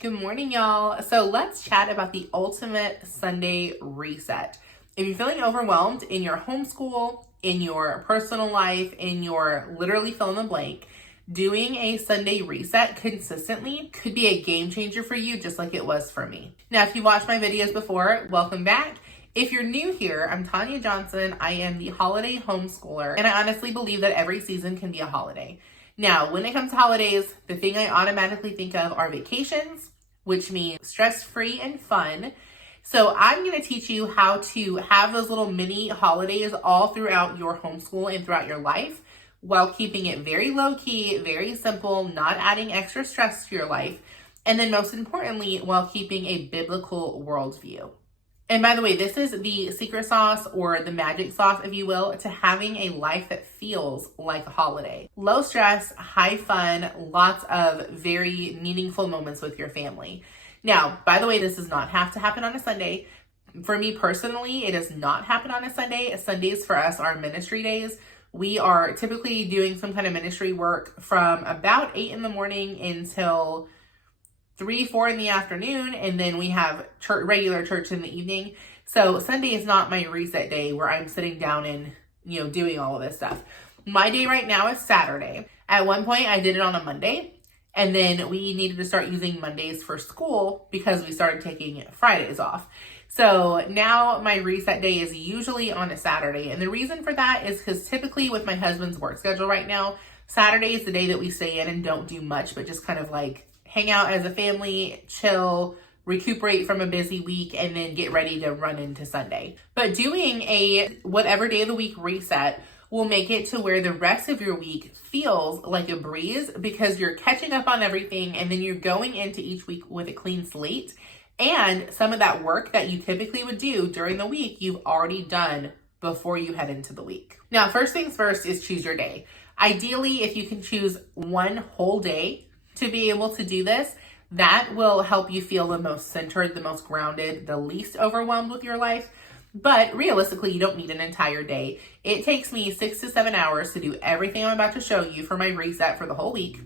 Good morning, y'all. So let's chat about the ultimate Sunday reset. If you're feeling overwhelmed in your homeschool, in your personal life, in your literally fill in the blank, doing a Sunday reset consistently could be a game changer for you, just like it was for me. Now, if you've watched my videos before, welcome back. If you're new here, I'm Tanya Johnson. I am the holiday homeschooler, and I honestly believe that every season can be a holiday. Now, when it comes to holidays, the thing I automatically think of are vacations, which means stress-free and fun. So I'm going to teach you how to have those little mini holidays all throughout your homeschool and throughout your life while keeping it very low-key, very simple, not adding extra stress to your life, and then most importantly, while keeping a biblical worldview. And by the way, this is the secret sauce or the magic sauce, if you will, to having a life that feels like a holiday. Low stress, high fun, lots of very meaningful moments with your family. Now, by the way, this does not have to happen on a Sunday. For me personally, it does not happen on a Sunday. Sundays for us are ministry days. We are typically doing some kind of ministry work from about 8 in the morning until 3, 4 in the afternoon, and then we have regular church in the evening. So Sunday is not my reset day where I'm sitting down and, doing all of this stuff. My day right now is Saturday. At one point, I did it on a Monday, and then we needed to start using Mondays for school because we started taking Fridays off. So now my reset day is usually on a Saturday, and the reason for that is because typically with my husband's work schedule right now, Saturday is the day that we stay in and don't do much, but just kind of like hang out as a family, chill, recuperate from a busy week, and then get ready to run into Sunday. But doing a whatever day of the week reset will make it to where the rest of your week feels like a breeze because you're catching up on everything and then you're going into each week with a clean slate. And some of that work that you typically would do during the week, you've already done before you head into the week. Now, first things first is choose your day. Ideally, if you can choose one whole day to be able to do this, that will help you feel the most centered, the most grounded, the least overwhelmed with your life. But realistically, you don't need an entire day. It takes me 6 to 7 hours to do everything I'm about to show you for my reset for the whole week.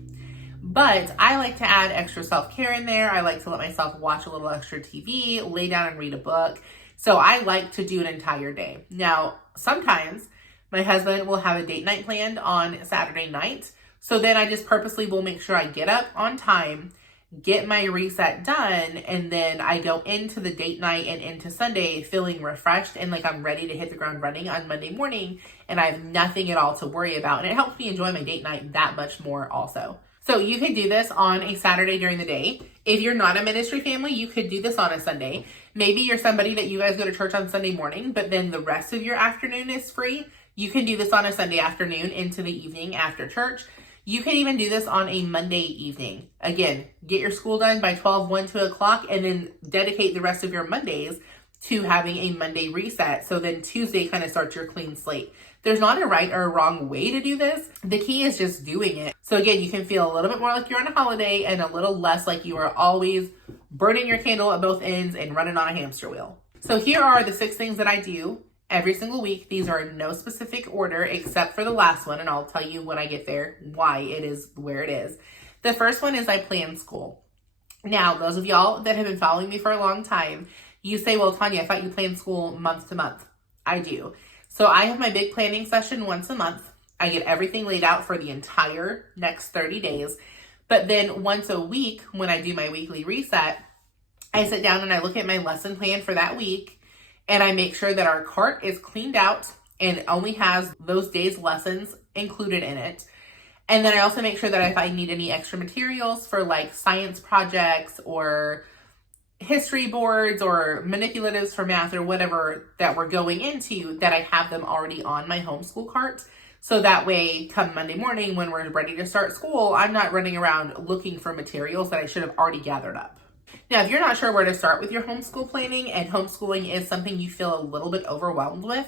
But I like to add extra self-care in there. I like to let myself watch a little extra TV, lay down and read a book. So I like to do an entire day. Now, sometimes my husband will have a date night planned on Saturday night. So then I just purposely will make sure I get up on time, get my reset done, and then I go into the date night and into Sunday feeling refreshed and like I'm ready to hit the ground running on Monday morning and I have nothing at all to worry about. And it helps me enjoy my date night that much more also. So you can do this on a Saturday during the day. If you're not a ministry family, you could do this on a Sunday. Maybe you're somebody that you guys go to church on Sunday morning, but then the rest of your afternoon is free. You can do this on a Sunday afternoon into the evening after church. You can even do this on a Monday evening. Again, get your school done by 12, 1, 2 o'clock, and then dedicate the rest of your Mondays to having a Monday reset. So then Tuesday kind of starts your clean slate. There's not a right or a wrong way to do this. The key is just doing it. So again, you can feel a little bit more like you're on a holiday and a little less like you are always burning your candle at both ends and running on a hamster wheel. So here are the 6 things that I do every single week. These are in no specific order except for the last one, and I'll tell you when I get there why it is where it is. The first one is I plan school. Now, those of y'all that have been following me for a long time, you say, well, Tanya, I thought you planned school month to month. I do. So I have my big planning session once a month. I get everything laid out for the entire next 30 days. But then once a week, when I do my weekly reset, I sit down and I look at my lesson plan for that week. And I make sure that our cart is cleaned out and only has those days' lessons included in it. And then I also make sure that if I need any extra materials for like science projects or history boards or manipulatives for math or whatever that we're going into, that I have them already on my homeschool cart. So that way, come Monday morning when we're ready to start school, I'm not running around looking for materials that I should have already gathered up. Now, if you're not sure where to start with your homeschool planning and homeschooling is something you feel a little bit overwhelmed with,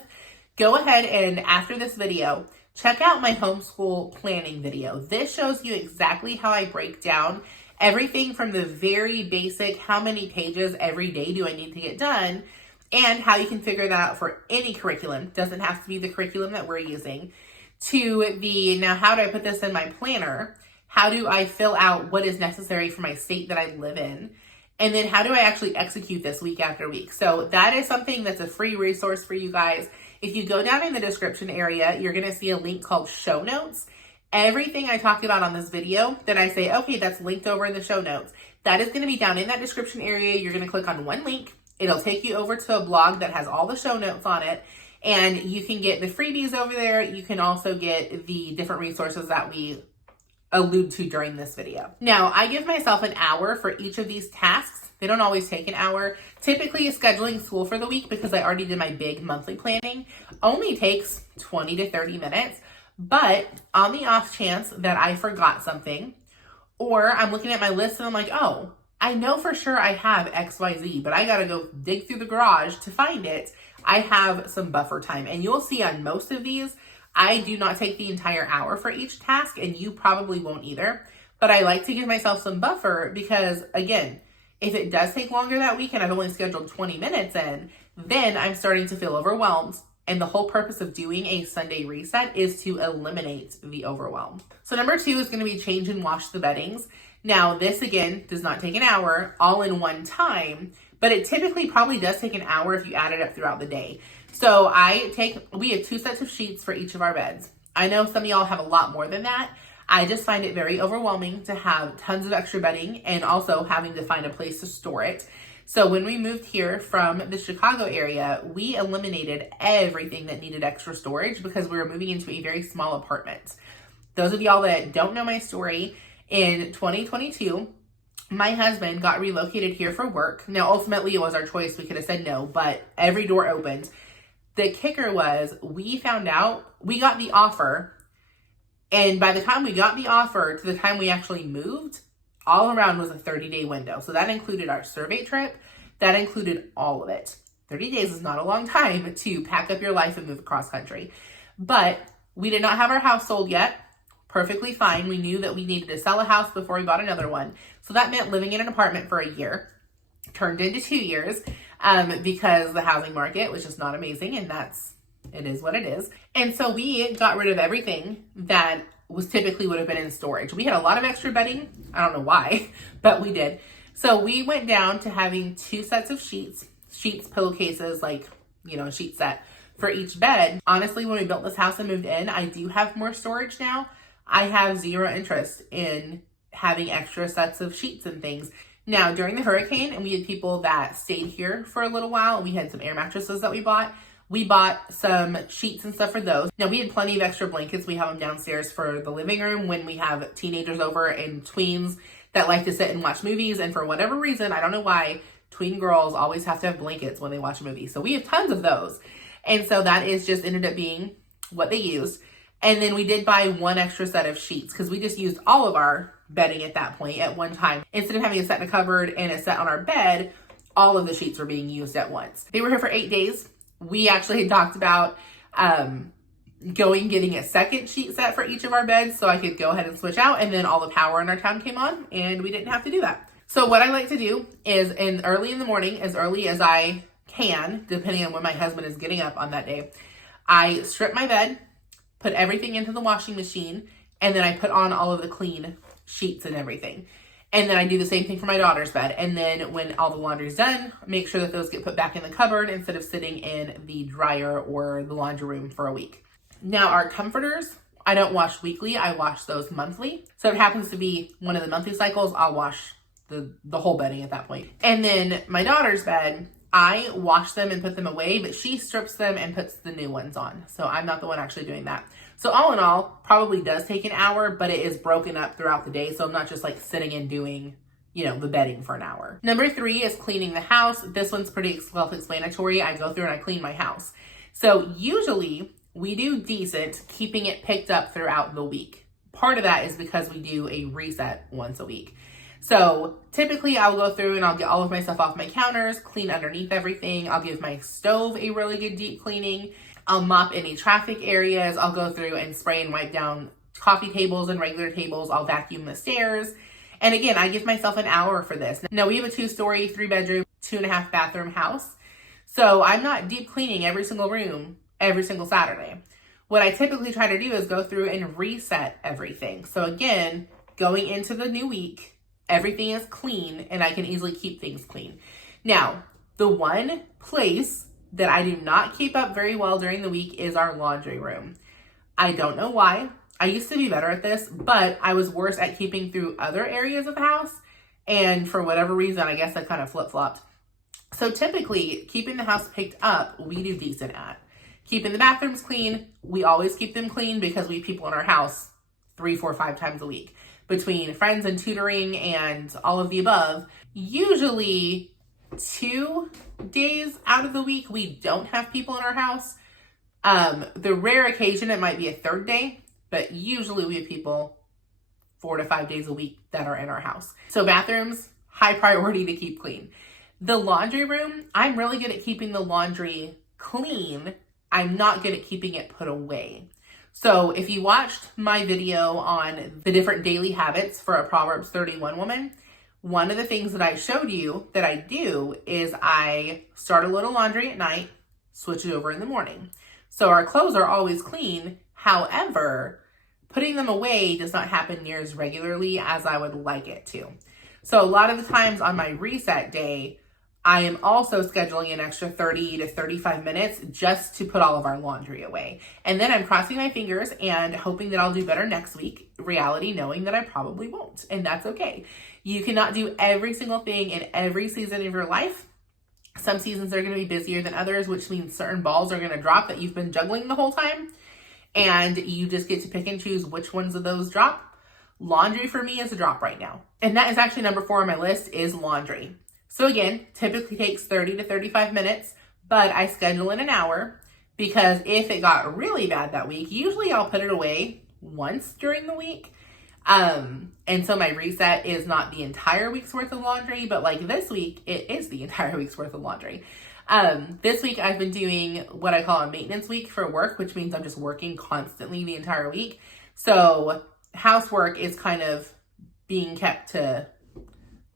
go ahead and after this video, check out my homeschool planning video. This shows you exactly how I break down everything from the very basic, how many pages every day do I need to get done, and how you can figure that out for any curriculum. Doesn't have to be the curriculum that we're using, to the, now how do I put this in my planner? How do I fill out what is necessary for my state that I live in? And then how do I actually execute this week after week? So that is something that's a free resource for you guys. If you go down in the description area, you're going to see a link called show notes. Everything I talked about on this video that I say, okay, that's linked over in the show notes, that is going to be down in that description area. You're going to click on one link. It'll take you over to a blog that has all the show notes on it. And you can get the freebies over there. You can also get the different resources that we allude to during this video. Now, I give myself an hour for each of these tasks. They don't always take an hour. Typically, scheduling school for the week, because I already did my big monthly planning, only takes 20 to 30 minutes. But on the off chance that I forgot something, or I'm looking at my list and I'm like, oh, I know for sure I have XYZ, but I got to go dig through the garage to find it. I have some buffer time. And you'll see on most of these, I do not take the entire hour for each task, and you probably won't either. But I like to give myself some buffer because, again, if it does take longer that week and I've only scheduled 20 minutes in, then I'm starting to feel overwhelmed. And the whole purpose of doing a Sunday reset is to eliminate the overwhelm. So number 2 is going to be change and wash the beddings. Now, this again does not take an hour all in one time, but it typically probably does take an hour if you add it up throughout the day. So we have 2 sets of sheets for each of our beds. I know some of y'all have a lot more than that. I just find it very overwhelming to have tons of extra bedding and also having to find a place to store it. So when we moved here from the Chicago area, we eliminated everything that needed extra storage because we were moving into a very small apartment. Those of y'all that don't know my story, in 2022, my husband got relocated here for work. Now, ultimately, it was our choice. We could have said no, but every door opened. The kicker was we found out, we got the offer, and by the time we got the offer to the time we actually moved, all around was a 30-day window. So that included our survey trip. That included all of it. 30 days is not a long time to pack up your life and move across country. But we did not have our house sold yet. Perfectly fine. We knew that we needed to sell a house before we bought another one. So that meant living in an apartment for a year. Turned into 2 years because the housing market was just not amazing. And it is what it is. And so we got rid of everything that typically would have been in storage. We had a lot of extra bedding. I don't know why, but we did. So we went down to having 2 sets of sheets, pillowcases, a sheet set for each bed. Honestly, when we built this house and moved in, I do have more storage now. I have zero interest in having extra sets of sheets and things. Now, during the hurricane, and we had people that stayed here for a little while, and we had some air mattresses that we bought. We bought some sheets and stuff for those. Now, we had plenty of extra blankets. We have them downstairs for the living room when we have teenagers over and tweens that like to sit and watch movies. And for whatever reason, I don't know why, tween girls always have to have blankets when they watch a movie. So we have tons of those. And so that is just ended up being what they used. And then we did buy 1 extra set of sheets because we just used all of our bedding at that point at one time. Instead of having a set in a cupboard and a set on our bed, all of the sheets were being used at once. They were here for 8 days. We actually had talked about getting a second sheet set for each of our beds so I could go ahead and switch out, and then all the power in our town came on and we didn't have to do that. So what I like to do is early in the morning, as early as I can, depending on when my husband is getting up on that day, I strip my bed, put everything into the washing machine, and then I put on all of the clean sheets and everything. And then I do the same thing for my daughter's bed. And then when all the laundry's done, make sure that those get put back in the cupboard instead of sitting in the dryer or the laundry room for a week. Now, our comforters, I don't wash weekly. I wash those monthly. So if it happens to be one of the monthly cycles, I'll wash the whole bedding at that point. And then my daughter's bed, I wash them and put them away, but she strips them and puts the new ones on. So I'm not the one actually doing that. So all in all, probably does take an hour, but it is broken up throughout the day. So I'm not just sitting and doing, the bedding for an hour. Number 3 is cleaning the house. This one's pretty self-explanatory. I go through and I clean my house. So usually we do decent keeping it picked up throughout the week. Part of that is because we do a reset once a week. So typically I'll go through and I'll get all of my stuff off my counters, clean underneath everything. I'll give my stove a really good deep cleaning. I'll mop any traffic areas. I'll go through and spray and wipe down coffee tables and regular tables. I'll vacuum the stairs. And again, I give myself an hour for this. Now, we have a 2-story, 3-bedroom, 2.5 bathroom house. So I'm not deep cleaning every single room every single Saturday. What I typically try to do is go through and reset everything. So again, going into the new week, everything is clean and I can easily keep things clean. Now, the one place that I do not keep up very well during the week is our laundry room. I don't know why. I used to be better at this, but I was worse at keeping through other areas of the house. And for whatever reason, I guess I kind of flip-flopped. So typically, keeping the house picked up, we do decent at. Keeping the bathrooms clean, we always keep them clean because we have people in our house 3, 4, 5 times a week. Between friends and tutoring and all of the above, usually 2 days out of the week, we don't have people in our house. The rare occasion, it might be a third day, but usually we have people 4 to 5 days a week that are in our house. So bathrooms, high priority to keep clean. The laundry room, I'm really good at keeping the laundry clean. I'm not good at keeping it put away. So if you watched my video on the different daily habits for a Proverbs 31 woman, one of the things that I showed you that I do is I start a little laundry at night, switch it over in the morning. So our clothes are always clean. However, putting them away does not happen near as regularly as I would like it to. So a lot of the times on my reset day, I am also scheduling an extra 30 to 35 minutes just to put all of our laundry away. And then I'm crossing my fingers and hoping that I'll do better next week. Reality, knowing that I probably won't. And that's okay. You cannot do every single thing in every season of your life. Some seasons are going to be busier than others, which means certain balls are going to drop that you've been juggling the whole time. And you just get to pick and choose which ones of those drop. Laundry for me is a drop right now. And that is actually number 4 on my list is laundry. So again, typically takes 30 to 35 minutes, but I schedule in an hour because if it got really bad that week, usually I'll put it away once during the week. And so my reset is not the entire week's worth of laundry, but like this week, it is the entire week's worth of laundry. This week I've been doing what I call a maintenance week for work, which means I'm just working constantly the entire week. So housework is kind of being kept to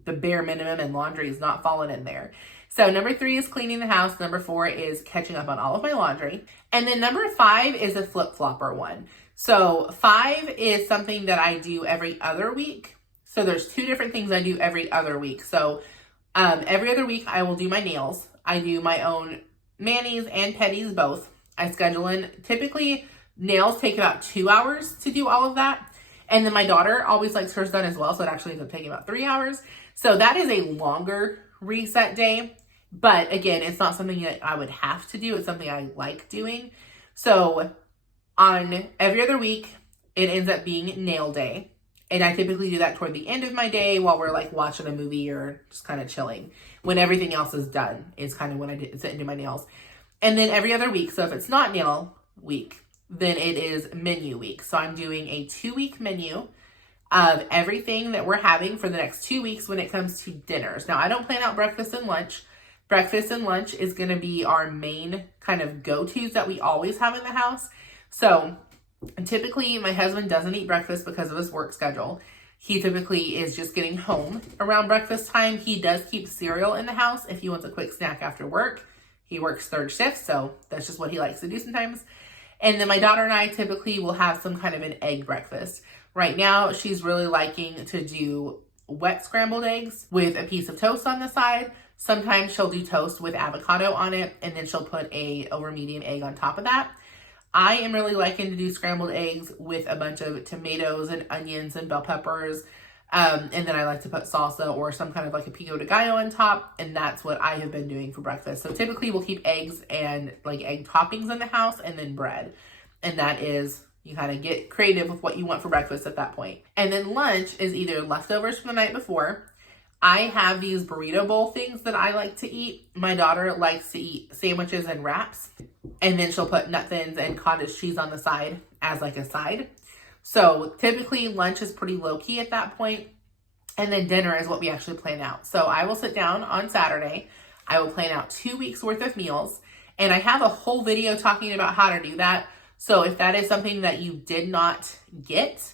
the bare minimum and laundry is not falling in there. So number 3 is cleaning the house. Number 4 is catching up on all of my laundry. And then number 5 is a flip-flopper one. So 5 is something that I do every other week. So there's 2 different things I do every other week. So every other week I will do my nails. I do my own manis and pedis both. I schedule in, typically nails take about 2 hours to do all of that. And then my daughter always likes hers done as well. So it actually ends up taking about 3 hours. So that is a longer reset day. But again, it's not something that I would have to do. It's something I like doing. So on every other week, it ends up being nail day. And I typically do that toward the end of my day while we're like watching a movie or just kind of chilling. When everything else is done is kind of when I sit and do my nails. And then every other week, so if it's not nail week, then it is menu week. So I'm doing a 2-week menu of everything that we're having for the next 2 weeks when it comes to dinners. Now, I don't plan out breakfast and lunch. Breakfast and lunch is going to be our main kind of go-tos that we always have in the house. So typically my husband doesn't eat breakfast because of his work schedule. He typically is just getting home around breakfast time. He does keep cereal in the house if he wants a quick snack after work. He works 3rd shift, so that's just what he likes to do sometimes. And then my daughter and I typically will have some kind of an egg breakfast. Right now, she's really liking to do wet scrambled eggs with a piece of toast on the side. Sometimes she'll do toast with avocado on it, and then she'll put a over medium egg on top of that. I am really liking to do scrambled eggs with a bunch of tomatoes and onions and bell peppers. And then I like to put salsa or some kind of like a pico de gallo on top. And that's what I have been doing for breakfast. So typically we'll keep eggs and like egg toppings in the house and then bread. And that is, you kind of get creative with what you want for breakfast at that point. And then lunch is either leftovers from the night before. I have these burrito bowl things that I like to eat. My daughter likes to eat sandwiches and wraps. And then she'll put nut thins and cottage cheese on the side as like a side. So typically lunch is pretty low key at that point. And then dinner is what we actually plan out. So I will sit down on Saturday. I will plan out 2 weeks worth of meals. And I have a whole video talking about how to do that. So if that is something that you did not get,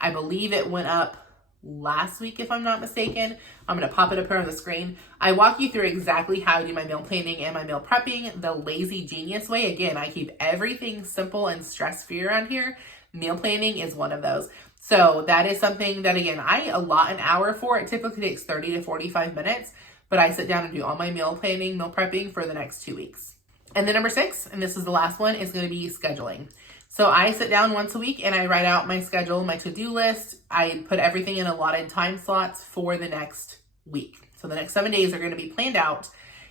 I believe it went up last week, if I'm not mistaken. I'm going to pop it up here on the screen. I walk you through exactly how I do my meal planning and my meal prepping the lazy genius way. Again, I keep everything simple and stress-free around here. Meal planning is one of those. So that is something that, again, I allot an hour for. It typically takes 30 to 45 minutes, but I sit down and do all my meal planning, meal prepping for the next 2 weeks. And then number 6, and this is the last one, is going to be scheduling. So I sit down once a week and I write out my schedule, my to-do list. I put everything in allotted time slots for the next week. So the next 7 days are going to be planned out,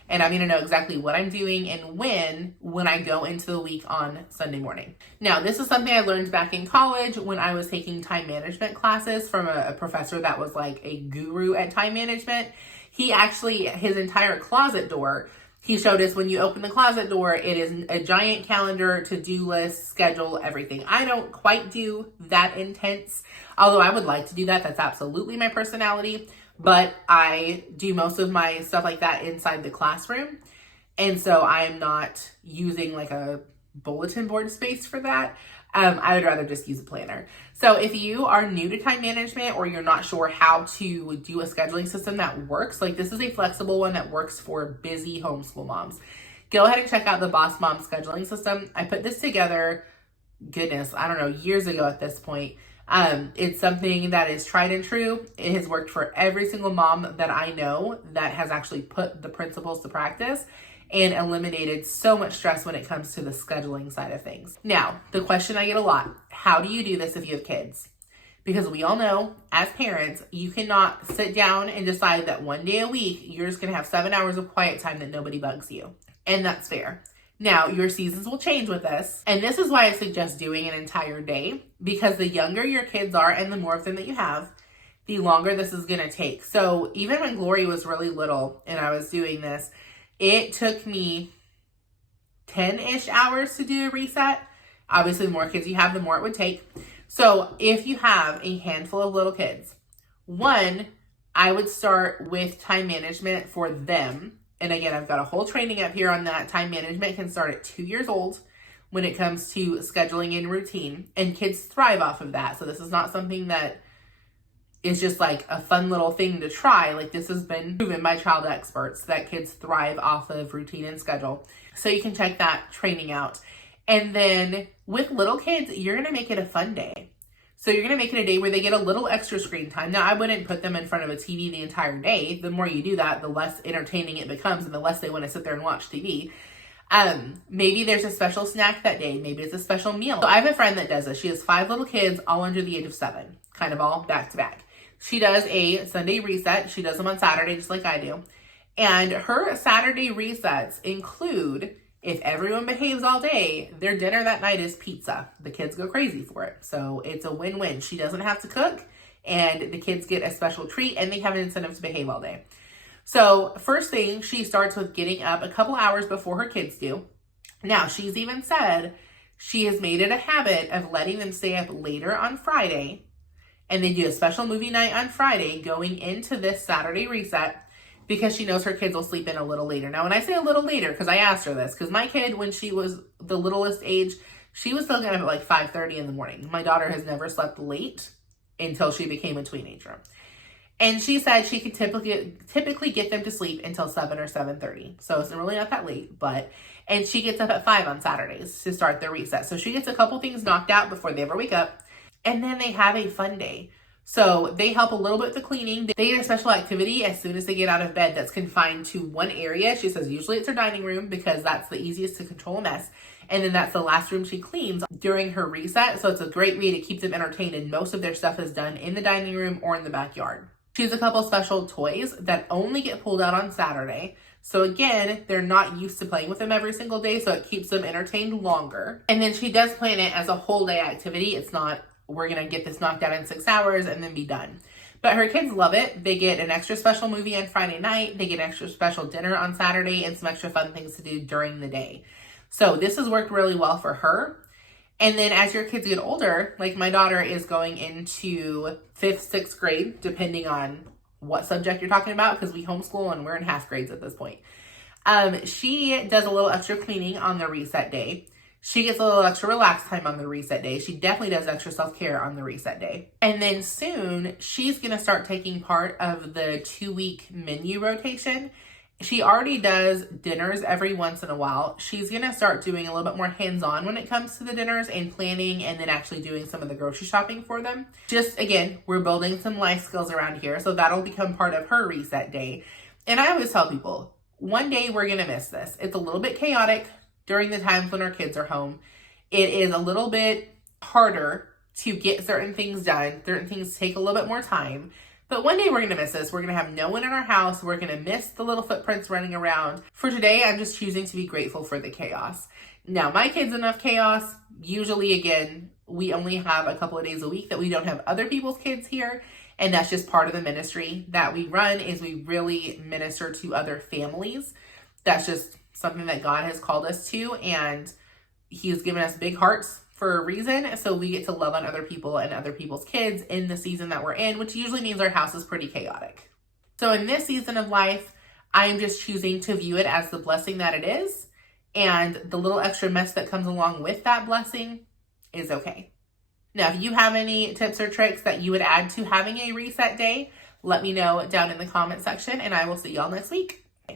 and I'm going to know exactly what I'm doing and when I go into the week on Sunday morning. Now, this is something I learned back in college when I was taking time management classes from a professor that was like a guru at time management. He actually, his entire closet door, he showed us when you open the closet door, it is a giant calendar, to-do list, schedule, everything. I don't quite do that intense, although I would like to do that. That's absolutely my personality. But I do most of my stuff like that inside the classroom. And so I'm not using like a bulletin board space for that. I would rather just use a planner. So if you are new to time management or you're not sure how to do a scheduling system that works, like this is a flexible one that works for busy homeschool moms. Go ahead and check out the Boss Mom scheduling system. I put this together, goodness, I don't know, years ago at this point. It's something that is tried and true. It has worked for every single mom that I know that has actually put the principles to practice and eliminated so much stress when it comes to the scheduling side of things. Now, the question I get a lot, how do you do this if you have kids? Because we all know, as parents, you cannot sit down and decide that one day a week, you're just going to have 7 hours of quiet time that nobody bugs you. And that's fair. Now, your seasons will change with this. And this is why I suggest doing an entire day, because the younger your kids are and the more of them that you have, the longer this is going to take. So even when Glory was really little and I was doing this, it took me 10-ish hours to do a reset. Obviously, the more kids you have, the more it would take. So if you have a handful of little kids, one, I would start with time management for them. And again, I've got a whole training up here on that. Time management can start at 2 years old when it comes to scheduling and routine. And kids thrive off of that. So this is not something that is just like a fun little thing to try. Like, this has been proven by child experts that kids thrive off of routine and schedule. So you can check that training out. And then with little kids, you're going to make it a fun day. So you're going to make it a day where they get a little extra screen time. Now, I wouldn't put them in front of a TV the entire day. The more you do that, the less entertaining it becomes and the less they want to sit there and watch TV. Maybe there's a special snack that day. Maybe it's a special meal. So I have a friend that does this. She has 5 little kids, all under the age of 7, kind of all back to back. She does a Sunday reset. She does them on Saturday, just like I do. And her Saturday resets include, if everyone behaves all day, their dinner that night is pizza. The kids go crazy for it. So it's a win-win. She doesn't have to cook, and the kids get a special treat, and they have an incentive to behave all day. So first thing, she starts with getting up a couple hours before her kids do. Now, she's even said she has made it a habit of letting them stay up later on Friday, and they do a special movie night on Friday going into this Saturday reset, because she knows her kids will sleep in a little later. Now, when I say a little later, because I asked her this, because my kid, when she was the littlest age, she was still getting up at like 5:30 in the morning. My daughter has never slept late until she became a teenager. And she said she could typically get them to sleep until 7 or 7:30. So it's really not that late, and she gets up at 5 on Saturdays to start their reset. So she gets a couple things knocked out before they ever wake up. And then they have a fun day. So they help a little bit with the cleaning. They get a special activity as soon as they get out of bed that's confined to one area. She says usually it's her dining room because that's the easiest to control a mess. And then that's the last room she cleans during her reset. So it's a great way to keep them entertained, and most of their stuff is done in the dining room or in the backyard. She has a couple special toys that only get pulled out on Saturday. So again, they're not used to playing with them every single day, so it keeps them entertained longer. And then she does plan it as a whole day activity. It's not, we're going to get this knocked out in 6 hours and then be done. But her kids love it. They get an extra special movie on Friday night. They get an extra special dinner on Saturday and some extra fun things to do during the day. So this has worked really well for her. And then as your kids get older, like my daughter is going into 5th, 6th grade, depending on what subject you're talking about, because we homeschool and we're in half grades at this point. She does a little extra cleaning on the reset day. She gets a little extra relax time on the reset day. She definitely does extra self-care on the reset day. And then soon, she's going to start taking part of the 2-week menu rotation. She already does dinners every once in a while. She's going to start doing a little bit more hands-on when it comes to the dinners and planning, and then actually doing some of the grocery shopping for them. Just, again, we're building some life skills around here, so that'll become part of her reset day. And I always tell people, one day we're going to miss this. It's a little bit chaotic during the times when our kids are home. It is a little bit harder to get certain things done. Certain things take a little bit more time. But one day we're going to miss this. We're going to have no one in our house. We're going to miss the little footprints running around. For today, I'm just choosing to be grateful for the chaos. Now, my kids enough chaos. Usually, again, we only have a couple of days a week that we don't have other people's kids here. And that's just part of the ministry that we run, is we really minister to other families. That's just something that God has called us to. And He's given us big hearts for a reason, so we get to love on other people and other people's kids in the season that we're in, which usually means our house is pretty chaotic. So in this season of life, I am just choosing to view it as the blessing that it is, and the little extra mess that comes along with that blessing is okay. Now, if you have any tips or tricks that you would add to having a reset day, let me know down in the comment section, and I will see y'all next week.